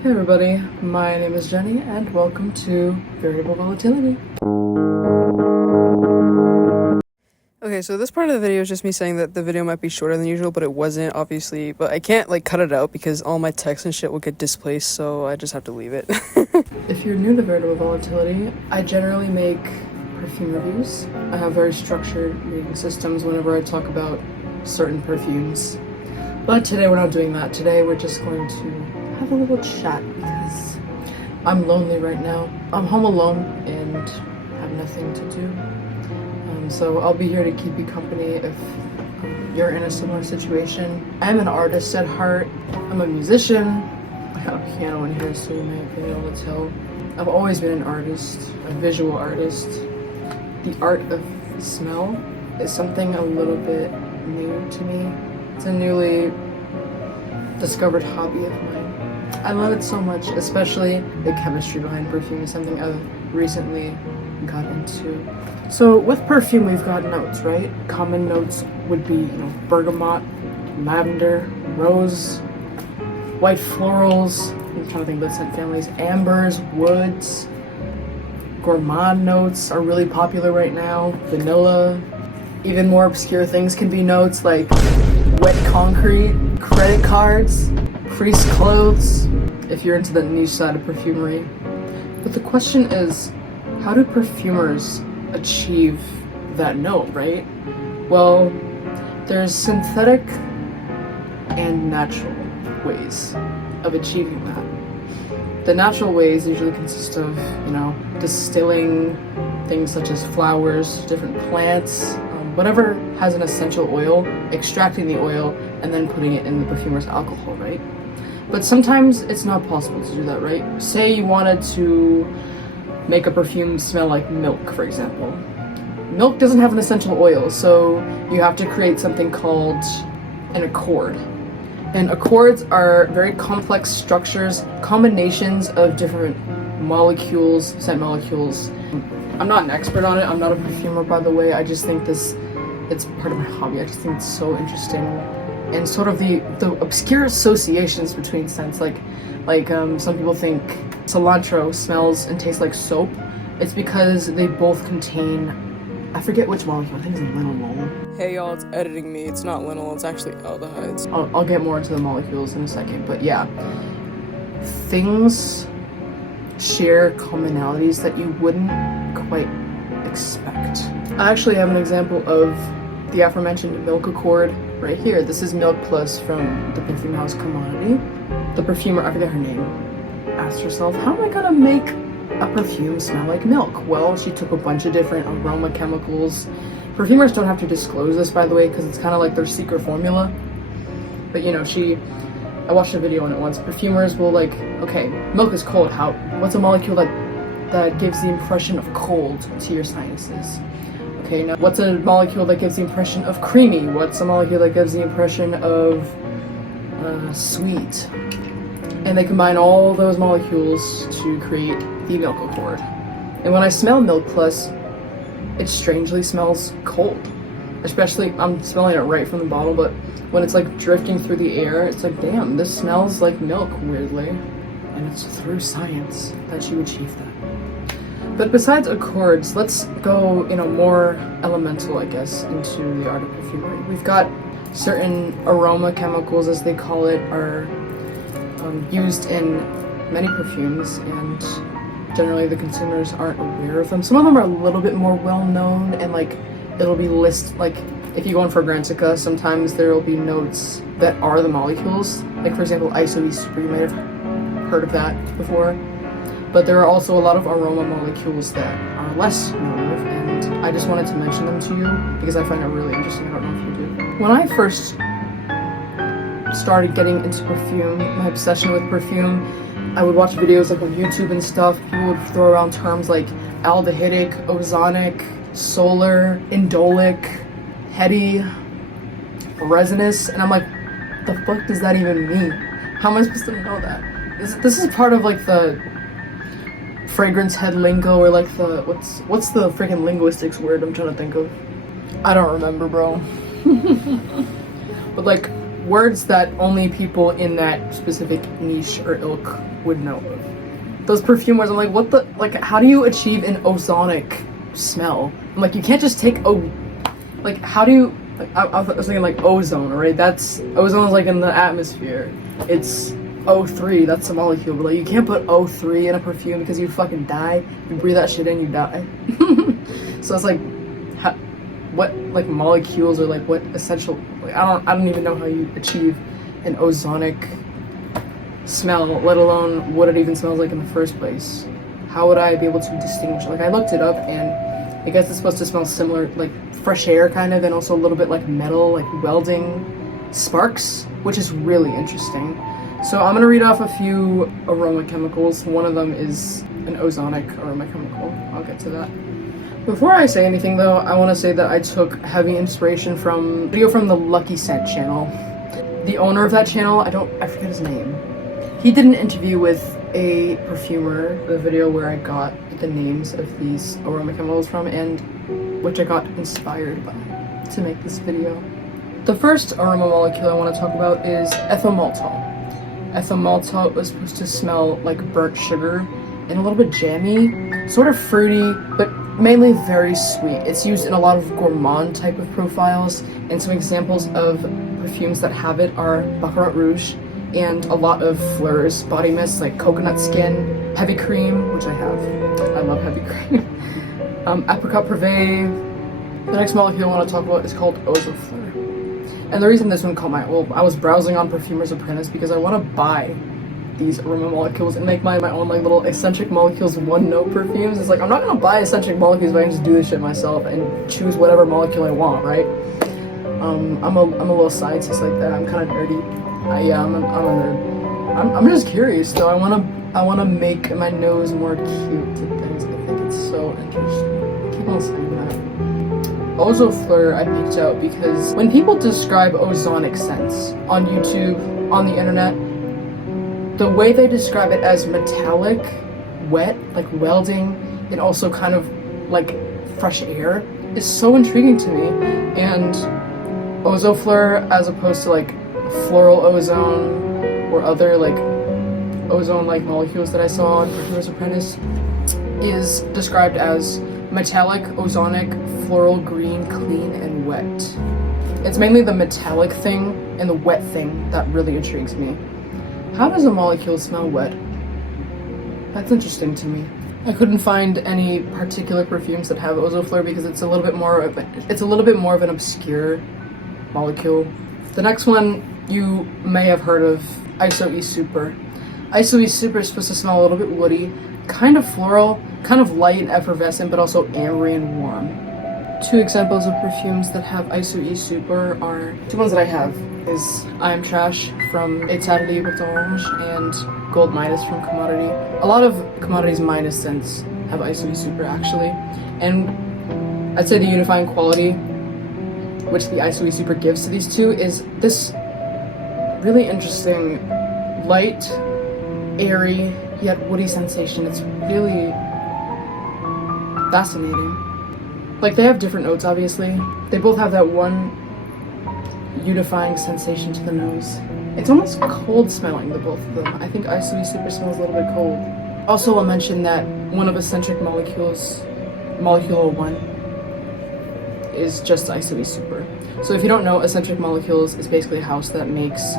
Hey everybody, my name is Jenny and welcome to Variable Volatility. Okay, so this part of the video is just me saying that the video might be shorter than usual, but it wasn't, obviously. But I can't, cut it out because all my text and shit will get displaced, so I just have to leave it. If you're new to Variable Volatility, I generally make perfume reviews. I have very structured reading systems whenever I talk about certain perfumes. But today we're not doing that. Today we're just going to have a little chat because I'm lonely right now. I'm home alone and have nothing to do. So I'll be here to keep you company if you're in a similar situation. I'm an artist at heart. I'm a musician. I have a piano in here, so you may be able to tell. I've always been an artist, a visual artist. The art of smell is something a little bit new to me. It's a newly discovered hobby of mine. I love it so much, especially the chemistry behind perfume is something I've recently got into. So with perfume, we've got notes, right? Common notes would be, bergamot, lavender, rose, white florals. I'm trying to think of the scent families. Ambers, woods, gourmand notes are really popular right now. Vanilla. Even more obscure things can be notes like wet concrete, credit cards, creased clothes, if you're into the niche side of perfumery. But the question is, how do perfumers achieve that note, right? Well, there's synthetic and natural ways of achieving that. The natural ways usually consist of, distilling things such as flowers, different plants, whatever has an essential oil, extracting the oil, and then putting it in the perfumer's alcohol, right? But sometimes it's not possible to do that, right? Say you wanted to make a perfume smell like milk, for example. Milk doesn't have an essential oil, so you have to create something called an accord. And accords are very complex structures, combinations of different molecules, scent molecules. I'm not an expert on it, I'm not a perfumer, by the way. I just think it's part of my hobby. I just think it's so interesting. And sort of the obscure associations between scents, like some people think cilantro smells and tastes like soap. It's because they both contain, I forget which molecule, I think it's linalool. Hey y'all, it's editing me. It's not linalool, it's actually aldehydes. I'll get more into the molecules in a second, but yeah. Things share commonalities that you wouldn't quite expect. I actually have an example of the aforementioned milk accord right here. This is Milk Plus from the perfume house Commodity. The perfumer, I forget her name, asked herself, how am I gonna make a perfume smell like milk? Well, she took a bunch of different aroma chemicals. Perfumers don't have to disclose this, by the way, because it's kind of like their secret formula. But I watched a video on it once. Perfumers will okay, milk is cold. What's a molecule that gives the impression of cold to your sinuses? Okay, now what's a molecule that gives the impression of creamy? What's a molecule that gives the impression of sweet? And they combine all those molecules to create the milk accord. And when I smell Milk Plus, it strangely smells cold. Especially, I'm smelling it right from the bottle, but when it's drifting through the air, it's damn, this smells like milk, weirdly. And it's through science that you achieve that. But besides accords, let's go, more elemental, I guess, into the art of perfumery. We've got certain aroma chemicals, as they call it, are used in many perfumes, and generally the consumers aren't aware of them. Some of them are a little bit more well-known, and it'll be if you go on Fragrantica, sometimes there will be notes that are the molecules. For example, Iso Super, you might have heard of that before. But there are also a lot of aroma molecules that are less known of, and I just wanted to mention them to you because I find it really interesting. I don't know if you do. When I first started getting into perfume, my obsession with perfume, I would watch videos on YouTube and stuff. People would throw around terms like aldehydic, ozonic, solar, indolic, heady, resinous, and I'm like, the fuck does that even mean? How am I supposed to know that? This is part of the fragrance head lingo, or the what's the freaking linguistics word I'm trying to think of? I don't remember, bro. But words that only people in that specific niche or ilk would know of. Those perfume words, I'm like, what the, like, how do you achieve an ozonic smell? I'm like, you can't just take, like, how do you, like, I was thinking, like, ozone, right? That's, ozone is, like, in the atmosphere. It's O3, that's a molecule, but, like, you can't put O3 in a perfume because you fucking die. You breathe that shit in, you die. So it's like, what, like, molecules or, like, what essential, like, I don't even know how you achieve an ozonic smell, let alone what it even smells like in the first place. How would I be able to distinguish? Like, I looked it up, and I guess it's supposed to smell similar, like fresh air kind of, and also a little bit like metal, like welding sparks, which is really interesting. So I'm gonna read off a few aroma chemicals. One of them is an ozonic aroma chemical. I'll get to that. Before I say anything though, I want to say that I took heavy inspiration from a video from the Lucky Scent channel. The owner of that channel, I forget his name. He did an interview with a perfumer, the video where I got the names of these aroma chemicals from, and which I got inspired by to make this video. The first aroma molecule I want to talk about is ethyl maltol. Ethyl maltol was supposed to smell like burnt sugar and a little bit jammy, sort of fruity, but mainly very sweet. It's used in a lot of gourmand type of profiles, and some examples of perfumes that have it are Baccarat Rouge and a lot of fleurs, body mists like coconut skin, heavy cream, which I have. I love heavy cream. Apricot Privé. The next molecule I want to talk about is called ozofleur. And the reason this one caught my, well, I was browsing on Perfumer's Apprentice because I want to buy these aroma molecules and make my own like little eccentric molecules one note perfumes. It's like, I'm not gonna buy eccentric molecules if I can just do this shit myself and choose whatever molecule I want, right? I'm a little scientist like that. I'm kind of nerdy. I'm a nerd. I'm just curious though. I wanna make my nose more cute to things. I think it's so interesting. I keep on saying that. Ozofleur I picked out because when people describe ozonic scents on YouTube, on the internet, the way they describe it as metallic, wet, like welding, and also kind of like fresh air is so intriguing to me. And ozofleur, as opposed to like floral ozone or other like ozone-like molecules that I saw on Perfumer's Apprentice, is described as metallic, ozonic, floral, green, clean, and wet. It's mainly the metallic thing and the wet thing that really intrigues me. How does a molecule smell wet? That's interesting to me. I couldn't find any particular perfumes that have ozofleur because it's a little bit more of an obscure molecule. The next one you may have heard of, Iso-E Super. Iso-E Super is supposed to smell a little bit woody, kind of floral, kind of light and effervescent, but also ambery and warm. Two examples of perfumes that have Iso-E Super are, two ones that I have is I Am Trash from Italie Boutonge and Gold Minus from Commodity. A lot of Commodity's Minus scents have Iso-E Super actually, and I'd say the unifying quality which the Iso-E Super gives to these two is this really interesting, light, airy, yet woody sensation. It's really fascinating. Like, they have different notes, obviously. They both have that one unifying sensation to the nose. It's almost cold smelling, the both of them. I think Iso-E Super smells a little bit cold. Also, I'll mention that one of eccentric molecules, molecule 1, is just Iso-E Super. So if you don't know, eccentric molecules is basically a house that makes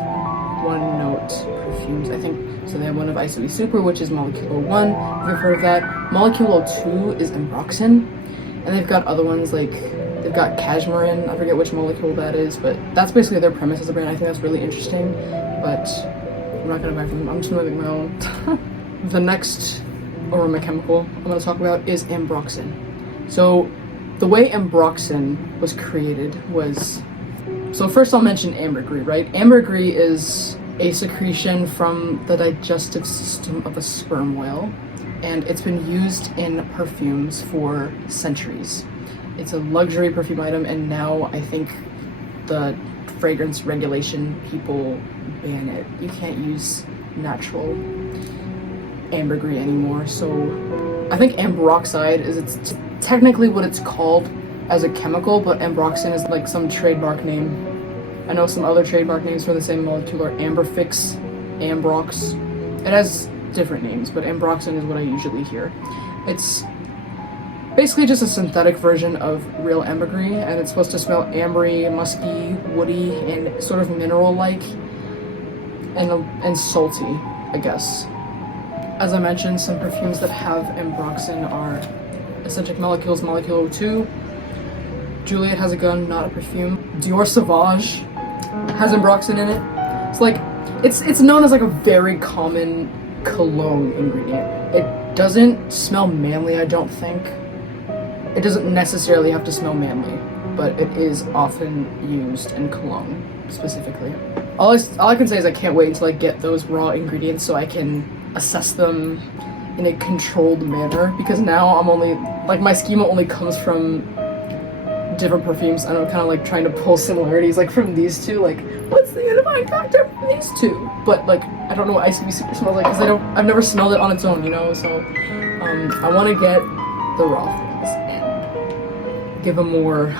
one-note perfumes. I think so. They have one of Iso-E Super, which is molecule 1. If you've heard of that, molecule 2 is Ambroxan, and they've got other ones like they've got Cashmerin. I forget which molecule that is, but that's basically their premise as a brand. I think that's really interesting, but I'm not gonna buy from them. I'm just gonna make my own. The next aroma chemical I'm gonna talk about is Ambroxan. So the way Ambroxan was created was, so first I'll mention ambergris, right? Ambergris is a secretion from the digestive system of a sperm whale, and it's been used in perfumes for centuries. It's a luxury perfume item, and now I think the fragrance regulation people ban it. You can't use natural ambergris anymore, so I think ambroxide is it's technically what it's called as a chemical, but Ambroxan is like some trademark name I know some other trademark names for the same molecule are Amberfix, Ambrox. It has different names, but ambroxan is what I usually hear. It's basically just a synthetic version of real ambergris, and it's supposed to smell ambery, musky, woody, and sort of mineral-like, and salty, I guess. As I mentioned, some perfumes that have ambroxan are Essential Molecules Molecule 02, Juliet Has a Gun, Not a Perfume, Dior Sauvage has ambroxan in it. It's like, it's known as like a very common cologne ingredient. It doesn't smell manly, I don't think. It doesn't necessarily have to smell manly, but it is often used in cologne, specifically. All I can say is I can't wait until I get those raw ingredients so I can assess them in a controlled manner, because now I'm only, like, my schema only comes from different perfumes, and I'm kind of like trying to pull similarities, like, from these two, like, what's the unifying factor from these two? But, like, I don't know what ICB Super smells like, because I've never smelled it on its own, you know, so, I want to get the raw things and give a more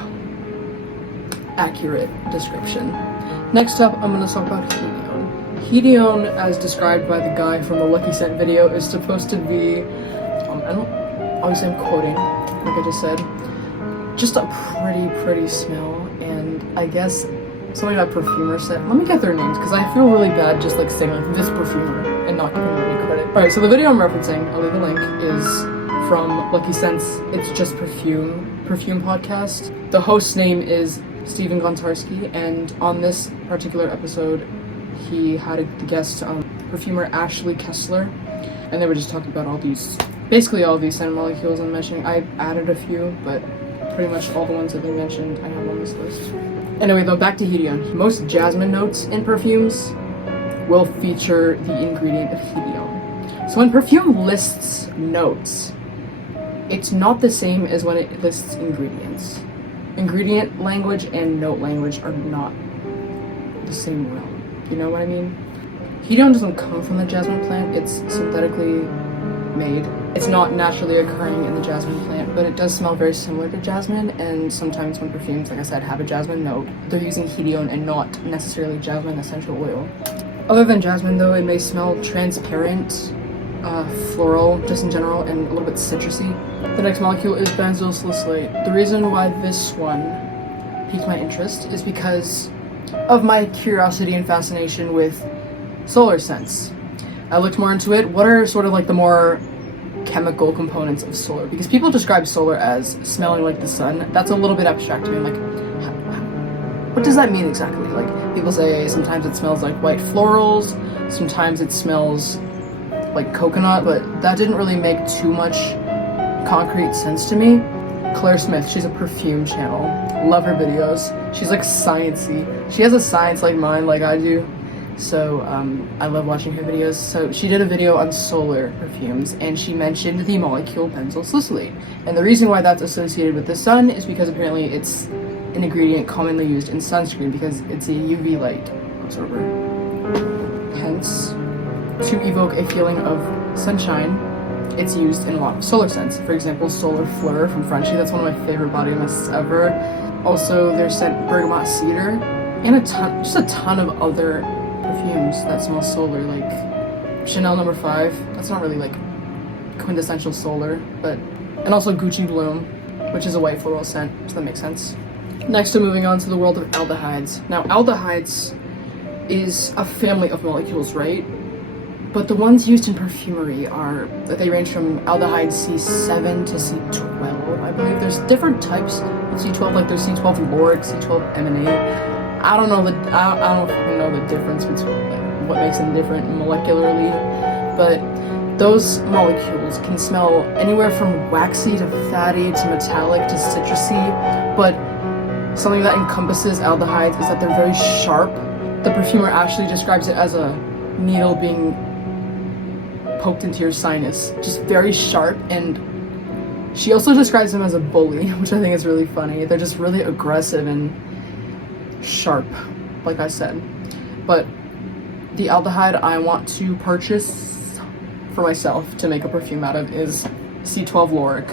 accurate description. Next up, I'm going to talk about hedione. Hedione, as described by the guy from the Lucky Scent video, is supposed to be, obviously I'm quoting, like I just said, just a pretty smell, and I guess something that perfumer said. Let me get their names, because I feel really bad just like saying like this perfumer and not giving them any credit. Alright, so the video I'm referencing, I'll leave a link, is from Lucky Scent's It's Just Perfume podcast. The host's name is Steven Gontarski, and on this particular episode he had a guest, perfumer Ashley Kessler, and they were just talking about basically all these scent molecules I'm mentioning. I added a few, but pretty much all the ones that they mentioned I have on this list. Anyway, though, back to hedione. Most jasmine notes in perfumes will feature the ingredient of hedione. So when perfume lists notes, it's not the same as when it lists ingredients. Ingredient language and note language are not the same realm. You know what I mean? Hedione doesn't come from the jasmine plant, it's synthetically made. It's not naturally occurring in the jasmine plant, but it does smell very similar to jasmine, and sometimes when perfumes, like I said, have a jasmine note, they're using hedione and not necessarily jasmine essential oil. Other than jasmine though, it may smell transparent, floral, just in general, and a little bit citrusy. The next molecule is benzyl salicylate. The reason why this one piqued my interest is because of my curiosity and fascination with solar scents. I looked more into it. What are sort of like the more chemical components of solar? Because people describe solar as smelling like the sun. That's a little bit abstract to me. Like, what does that mean exactly? Like, people say sometimes it smells like white florals, sometimes it smells like coconut, but that didn't really make too much concrete sense to me. Claire Smith, she's a perfume channel. Love her videos. She's like sciencey. She has a science like mine, like I do. So I love watching her videos. So she did a video on solar perfumes, and she mentioned the molecule benzyl salicylate. And the reason why that's associated with the sun is because apparently it's an ingredient commonly used in sunscreen because it's a UV light absorber. Hence, to evoke a feeling of sunshine, it's used in a lot of solar scents. For example, Solar Fleur from Frenchie, that's one of my favorite body mists ever. Also, there's scent Bergamot Cedar, and just a ton of other perfumes that smell solar, like Chanel No. 5. That's not really like quintessential solar, but, and also Gucci Bloom, which is a white floral scent, so that makes sense. Next, I'm moving on to the world of aldehydes. Now, aldehydes is a family of molecules, right? But the ones used in perfumery they range from aldehyde C7 to C12, I believe. There's different types of C12, like there's C12 lauric, C12 emanate. I don't fucking know the difference between what makes them different molecularly, but those molecules can smell anywhere from waxy to fatty to metallic to citrusy, but something that encompasses aldehydes is that they're very sharp. The perfumer Ashley describes it as a needle being poked into your sinus, just very sharp, and she also describes them as a bully, which I think is really funny. They're just really aggressive and sharp, like I said. But the aldehyde I want to purchase for myself to make a perfume out of is C12 lauric,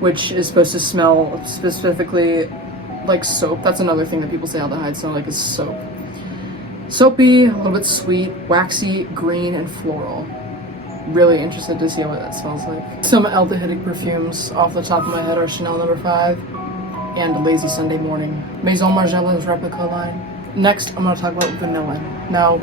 which is supposed to smell specifically like soap. That's another thing that people say aldehydes smell like is soap. Soapy, a little bit sweet, waxy, green, and floral. Really interested to see what that smells like. Some aldehydic perfumes off the top of my head are Chanel No. 5 and Lazy Sunday Morning. Maison Margiela's replica line. Next, I'm going to talk about vanillin. Now,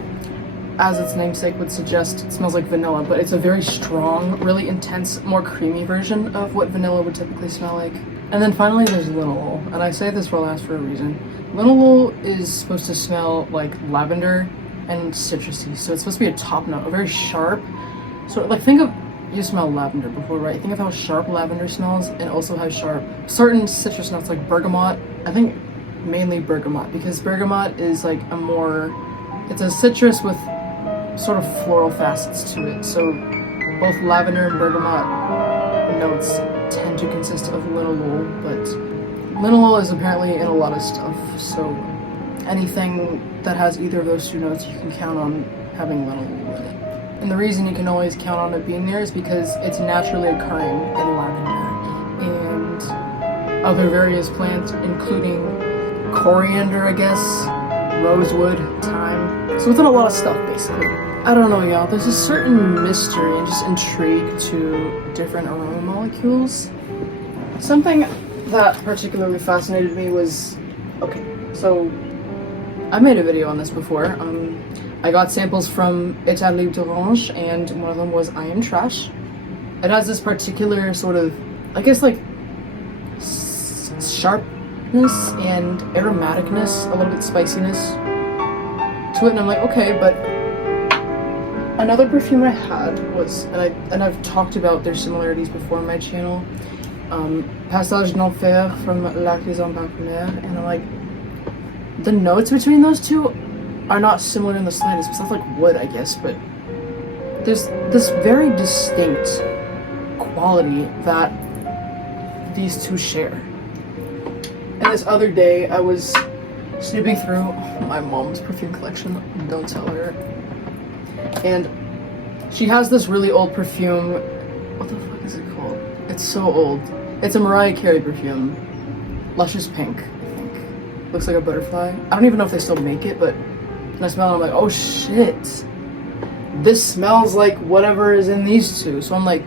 as its namesake would suggest, it smells like vanilla, but it's a very strong, really intense, more creamy version of what vanilla would typically smell like. And then finally, there's linalool, and I say this for last for a reason. Linalool is supposed to smell like lavender and citrusy, so it's supposed to be a top note, a very sharp, sort of like, think of, you smelled lavender before, right? Think of how sharp lavender smells, and also how sharp certain citrus notes like bergamot. I think mainly bergamot, because bergamot is like a more, it's a citrus with sort of floral facets to it. So both lavender and bergamot notes tend to consist of linalool, but linalool is apparently in a lot of stuff, so anything that has either of those two notes, you can count on having linalool in it. And the reason you can always count on it being there is because it's naturally occurring in lavender and other various plants, including coriander, I guess, rosewood, thyme. So it's in a lot of stuff, basically. I don't know, y'all. There's a certain mystery and just intrigue to different aroma molecules. Something that particularly fascinated me was, okay, so I made a video on this before. I got samples from État d'Orange, and one of them was I Am Trash. It has this particular sort of, I guess, like, sharpness and aromaticness, a little bit spiciness to it, and I'm like, okay, but another perfume I had was, and I've talked about their similarities before on my channel, Passage d'Enfer from Lac des Parfumeurs, and I'm like, the notes between those two are not similar in the slightest. It sounds like wood, I guess, but there's this very distinct quality that these two share. And this other day, I was snooping through my mom's perfume collection, don't tell her, and she has this really old perfume. What the fuck is it called? It's so old. It's a Mariah Carey perfume. Luscious Pink, I think. Looks like a butterfly. I don't even know if they still make it, but when I smell it, I'm like, oh shit. This smells like whatever is in these two. So I'm like,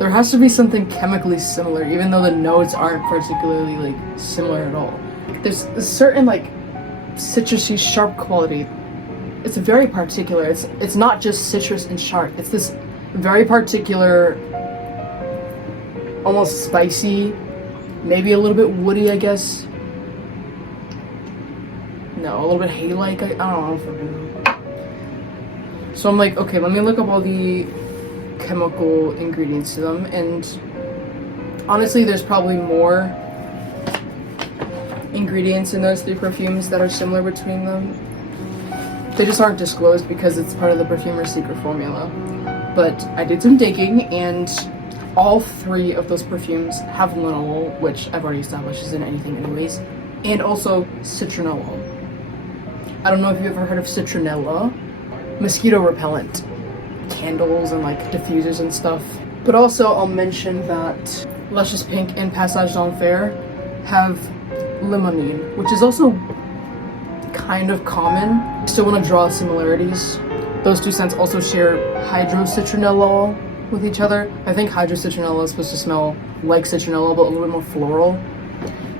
there has to be something chemically similar, even though the notes aren't particularly like similar at all. There's a certain like citrusy, sharp quality. It's very particular. It's not just citrus and sharp. It's this very particular, almost spicy, maybe a little bit woody, I guess. No, a little bit hay-like. I don't know. So I'm like, okay, let me look up all the chemical ingredients to them, and honestly, there's probably more ingredients in those three perfumes that are similar between them. They just aren't disclosed because it's part of the perfumer's secret formula. But I did some digging, and all three of those perfumes have linalool, which I've already established isn't anything anyways, and also citronellol. I don't know if you've ever heard of citronella. Mosquito repellent. Candles and like diffusers and stuff. But also I'll mention that Luscious Pink and Passage d'Enfer have limonene, which is also kind of common. Still want to draw similarities. Those two scents also share hydrocitronellol with each other. I think hydrocitronellol is supposed to smell like citronella, but a little bit more floral,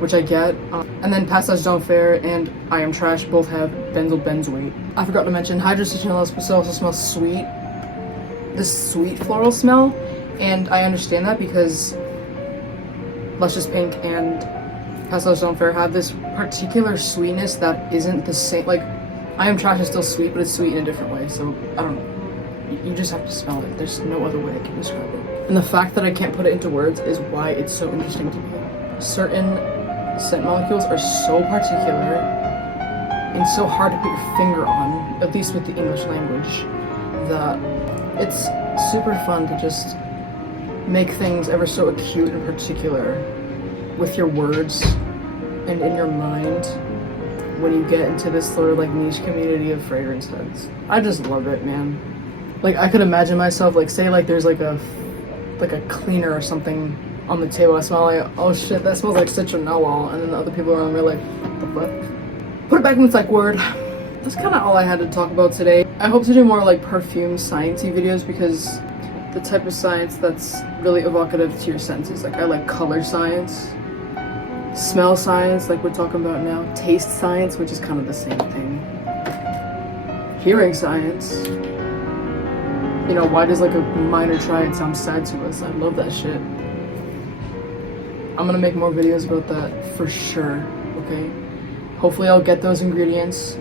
which I get. And then Passage d'Enfer and I Am Trash both have benzyl benzoate. I forgot to mention, hydrocitronella is supposed to also smell sweet. This sweet floral smell, and I understand that because Luscious Pink and Passage d'Enfer have this particular sweetness that isn't the same. Like, I Am Trash is still sweet, but it's sweet in a different way, so I don't know. You just have to smell it. There's no other way I can describe it. And the fact that I can't put it into words is why it's so interesting to me. Certain scent molecules are so particular and so hard to put your finger on, at least with the English language, that it's super fun to just make things ever so acute and particular with your words and in your mind when you get into this sort of like niche community of fragrance heads. I just love it, man. Like, I could imagine myself, like, say like there's like a cleaner or something on the table. I smell like, oh shit, that smells like citronellol, and then the other people around me are like, but put it back in the psych ward. That's kind of all I had to talk about today. I hope to do more like perfume sciencey videos because the type of science that's really evocative to your senses. Like I like color science, smell science like we're talking about now, taste science, which is kind of the same thing, hearing science. You know, why does like a minor triad sound sad to us? I love that shit. I'm gonna make more videos about that for sure, okay? Hopefully I'll get those ingredients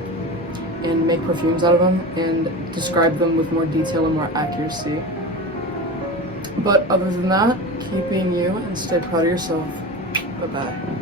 and make perfumes out of them and describe them with more detail and more accuracy. But other than that, keep being you and stay proud of yourself. Bye-bye.